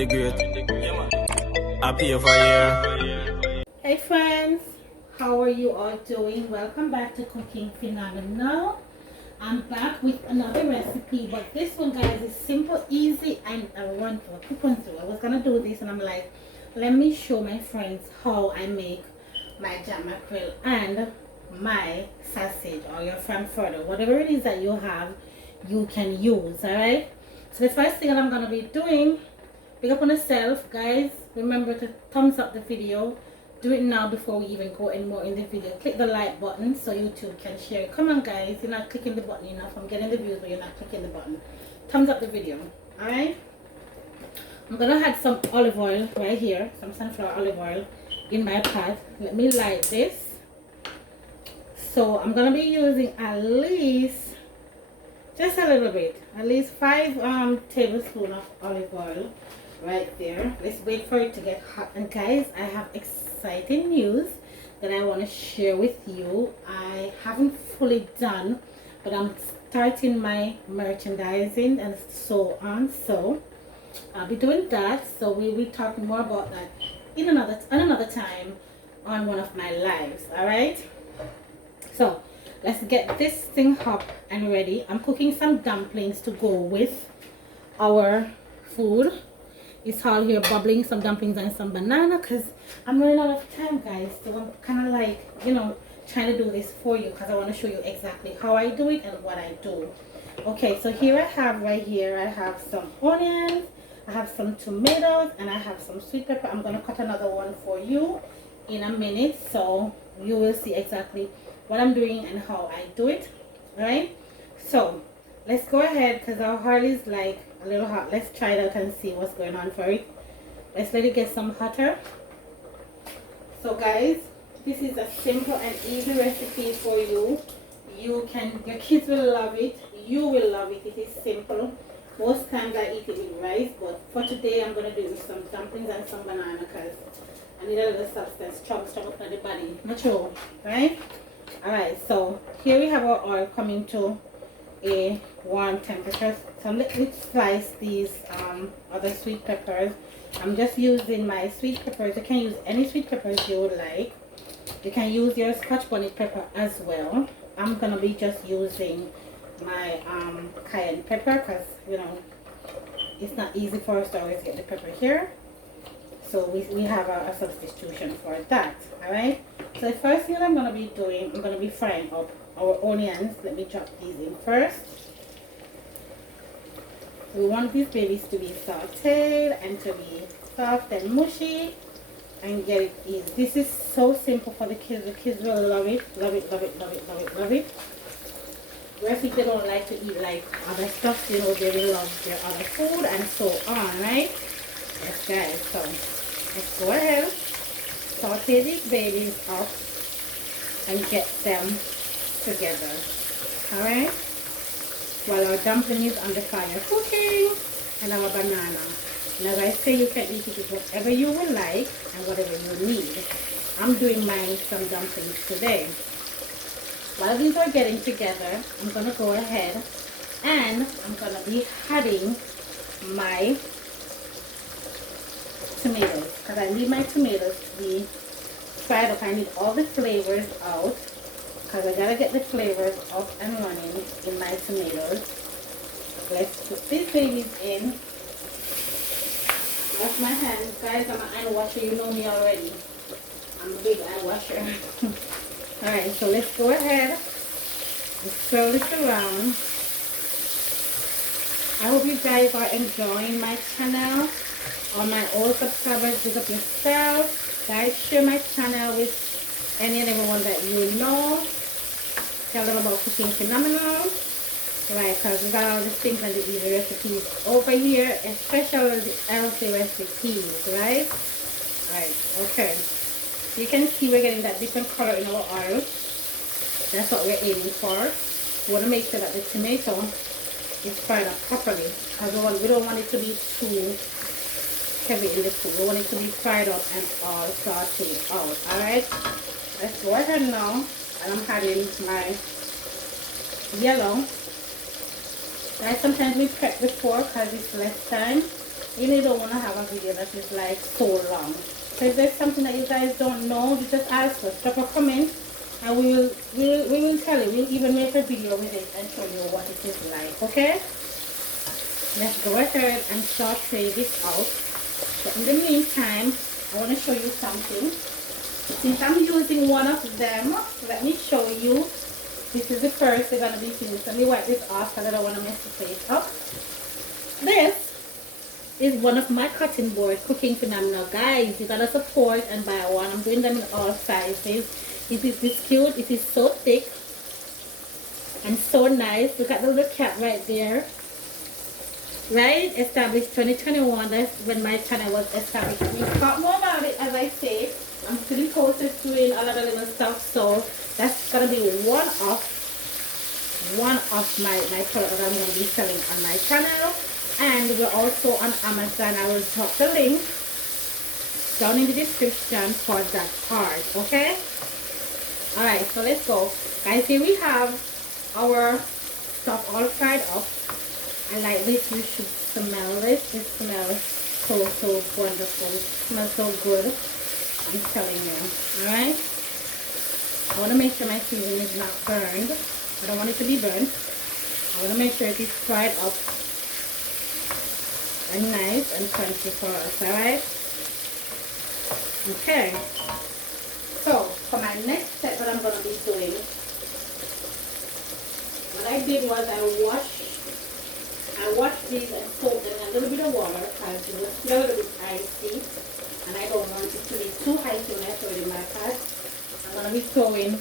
the great. Happy for you. Hey friends, how are you all doing? Welcome back to Cooking Phenomenal. I'm back with another recipe, but this one, guys, is simple, easy, and a quick run through. I was gonna do this and I'm like, let me show my friends how I make my jack mackerel and my sausage, or your frankfurter, whatever it is that you have, you can use. All right, so the first thing that I'm gonna be doing, pick up on yourself, guys. Remember to thumbs up the video. Do it now before we even go any more in the video. Click the like button so YouTube can share it. Come on, guys, you're not clicking the button enough. I'm getting the views but you're not clicking the button. Thumbs up the video. All right, I'm gonna add some olive oil right here, some sunflower olive oil in my pot. Let me light this. So I'm gonna be using at least, just a little bit, at least 5 tablespoons of olive oil right there. Let's wait for it to get hot. And guys, I have exciting news that I want to share with you. I haven't fully done, but I'm starting my merchandising and so on, so I'll be doing that. So we'll be talking more about that in another time on one of my lives. All right, so let's get this thing up and ready. I'm cooking some dumplings to go with our food. It's all here bubbling, some dumplings and some banana, because I'm running out of time, guys. So I'm kind of like, you know, trying to do this for you because I want to show you exactly how I do it and what I do. Okay, so here I have, right here, I have some onions, I have some tomatoes, and I have some sweet pepper. I'm going to cut another one for you in a minute, so you will see exactly what I'm doing and how I do it. All right, so let's go ahead because our oil is like a little hot. Let's try it out and see what's going on for it. Let's let it get some hotter. So guys, this is a simple and easy recipe for you. Your kids will love it. You will love it. It is simple. Most times I eat it with rice, but for today I'm going to do it with some dumplings and some banana because I need a little substance, strong up in the body. Not sure, right? Alright, so here we have our oil coming to a warm temperature. So let's slice these other sweet peppers. I'm just using my sweet peppers. You can use any sweet peppers you would like. You can use your Scotch bonnet pepper as well. I'm gonna be just using my cayenne pepper because, you know, it's not easy for us to always get the pepper here, so we have a substitution for that. All right, so the first thing I'm gonna be doing, I'm gonna be frying up our onions. Let me drop these in first. We want these babies to be sauteed and to be soft and mushy and get it easy. This is so simple for the kids. The kids will love it, love it, love it, love it, love it, love it. Whereas if they don't like to eat like other stuff, you know, they will love their other food and so on, right? Yes, guys, so let's go ahead, saute these babies up and get them together. All right, while our dumpling is on the fire cooking and our banana. And as I say, you can eat it with whatever you will like and whatever you need. I'm doing mine some dumplings today. While these are getting together, I'm gonna go ahead and I'm gonna be adding my tomatoes because I need my tomatoes to be fried up. I need all the flavors out because I gotta get the flavors up and running in my tomatoes. Let's put these babies in. Wash my hands, guys. I'm an eye washer. You know me already. I'm a big eye washer. Alright, so let's go ahead and swirl this around. I hope you guys are enjoying my channel. All my old subscribers, pick up yourself. Guys, share my channel with any and everyone that you know. Tell them about Cooking Phenomenal. Right, because we got all the things and the easy recipes over here, especially the healthy recipes, right? Right, okay. You can see we're getting that different color in our oil. That's what we're aiming for. We want to make sure that the tomato is fried up properly because we don't want it to be too heavy in the food. We want it to be fried up and all sauteed out. Alright, let's go ahead now. And I'm adding my yellow. Guys, sometimes we prep before because it's less time. You really don't want to have a video that is like so long. So if there's something that you guys don't know, you just ask us, drop a comment, and we will tell you. We'll even make a video with it and show you what it is like. Okay? Let's go ahead and saute this out. But in the meantime, I want to show you something. Since I'm using one of them, let me show you. This is the first they're going to be finished. Let me wipe this off because I don't want to mess the plate up. This is one of my cutting board cooking phenomenal. Guys, you gotta support and buy one. I'm doing them in all sizes. It is this cute. It is so thick and so nice. Look at the little cap right there. Right? Established 2021. That's when my channel was established. We'll talk more about it. As I say, I'm still in process doing a lot of little stuff. So that's gonna be one of my products that I'm gonna be selling on my channel. And we're also on Amazon. I will drop the link down in the description for that part. Okay? Alright, so let's go. Guys, here we have our stuff all fried up. And like this, you should smell it. It smells so wonderful. It smells so good. I'm telling you. Alright? I want to make sure my seasoning is not burned. I don't want it to be burnt. I want to make sure it is fried up and nice and crunchy for us, alright? Okay. So, for my next step that I'm going to be doing, what I did was I washed these and soaked them in a little bit of water because it was still a little bit icy and I don't want it to be too icy when I throw it in my pot. I'm going to be throwing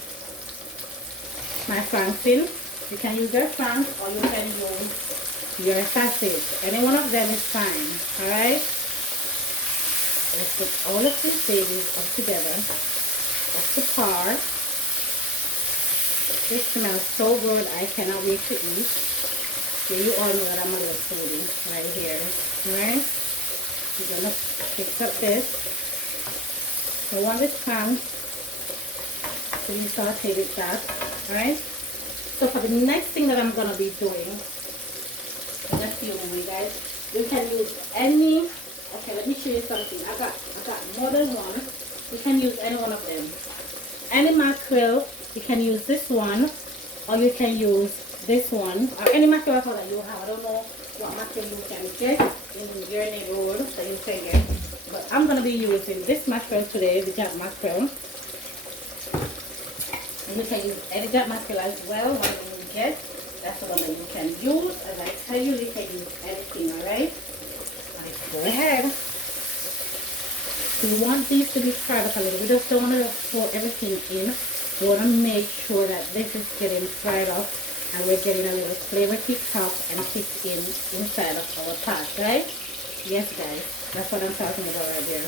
my franks in. You can use your franks or you can use your sausage. Any one of them is fine. Alright? Let's put all of these babies up together. Up to par. This smells so good. I cannot wait to eat. So you all know that I'm a little foodie right here. Alright? We're gonna fix up this. So I want this pan to be sauteed with that. Alright? So for the next thing that I'm gonna be doing, just you me, guys. You can use any. Okay, let me show you something. I got more than one. You can use any one of them. Any mackerel, you can use this one, or you can use this one, or any mackerel that you have. I don't know what mackerel you can get in your neighborhood that you can get, but I'm gonna be using this mackerel today, the Jack Mackerel. And you can use any Jack Mackerel as well, whatever you get. That's the one that you can use. As I tell you, you can use anything, alright? Alright, go ahead. We want these to be fried up a little. We just don't want to pour everything in. We want to make sure that this is getting fried up and we're getting a little flavor kicked up and kicked in inside of our pot, right? Yes, guys. That's what I'm talking about right there.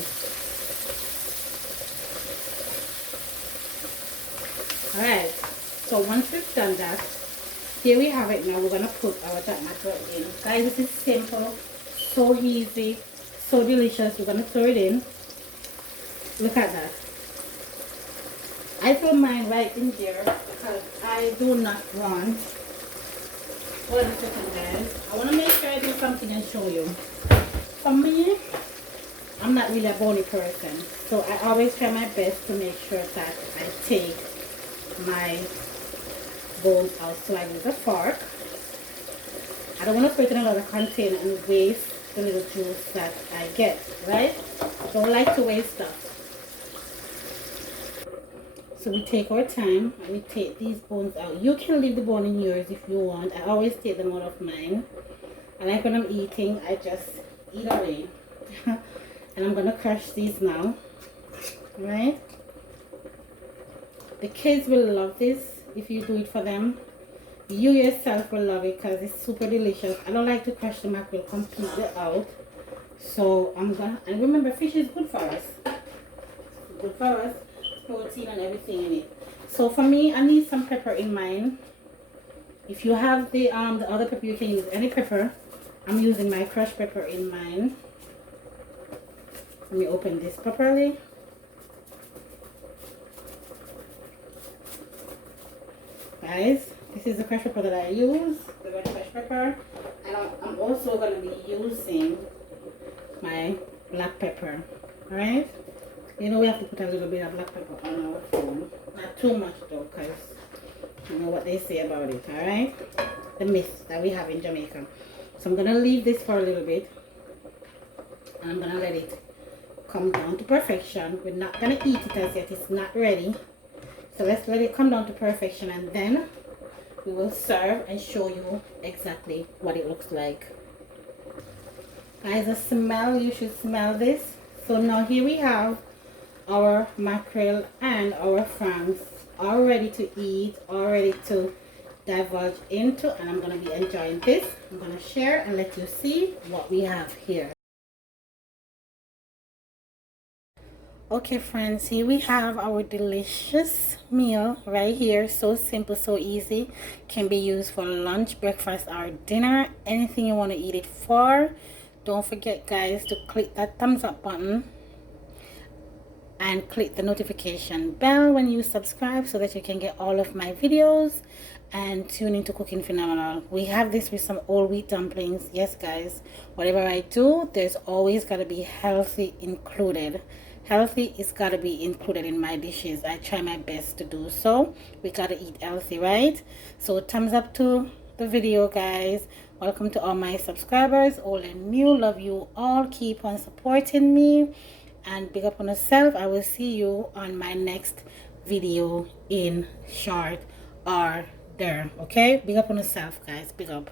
Alright. So once we've done that, here we have it now. We're going to put our Jack Mackerel in. Guys, this is simple, so easy, so delicious. We're going to throw it in. Look at that. I throw mine right in there because I do not want what is it, guys. I want to make sure I do something and show you. For me, I'm not really a bony person, so I always try my best to make sure that I take my bones out. So I use a fork. I don't want to throw it in another container and waste the little juice that I get, right? Don't like to waste stuff. So we take our time and we take these bones out. You can leave the bone in yours if you want. I always take them out of mine. I like when I'm eating, I just eat away. And I'm gonna crush these now. Right? The kids will love this if you do it for them. You yourself will love it because it's super delicious. I don't like to crush the mackerel completely out. So I'm gonna, and remember, fish is good for us. Good for us. Protein and everything in it. So for me, I need some pepper in mine. If you have the other pepper, you can use any pepper. I'm using my crushed pepper in mine. Let me open this properly. Guys, this is the crushed pepper that I use, the red crushed pepper. And I'm also going to be using my black pepper. Alright, you know we have to put a little bit of black pepper on our food, not too much though, because you know what they say about it. Alright, the myth that we have in Jamaica. So I'm gonna leave this for a little bit, and I'm gonna let it come down to perfection. We're not gonna eat it as yet, it's not ready. So let's let it come down to perfection, and then we will serve and show you exactly what it looks like. Guys, the smell, you should smell this. So now here we have our mackerel and our prawns all ready to eat, all ready to divulge into, and I'm going to be enjoying this. I'm going to share and let you see what we have here. Okay friends, here we have our delicious meal right here. So simple, so easy. Can be used for lunch, breakfast, or dinner, anything you want to eat it for. Don't forget guys to click that thumbs up button and click the notification bell when you subscribe so that you can get all of my videos, and tune into Cooking Phenomenal. We have this with some whole wheat dumplings. Yes guys, whatever I do, there's always got to be healthy included. Healthy is got to be included in my dishes. I try my best to do so. We got to eat healthy, right? So thumbs up to the video guys. Welcome to all my subscribers, old and new. Love you all. Keep on supporting me, and big up on yourself. I will see you on my next video in short order. Okay, big up on yourself guys. Big up.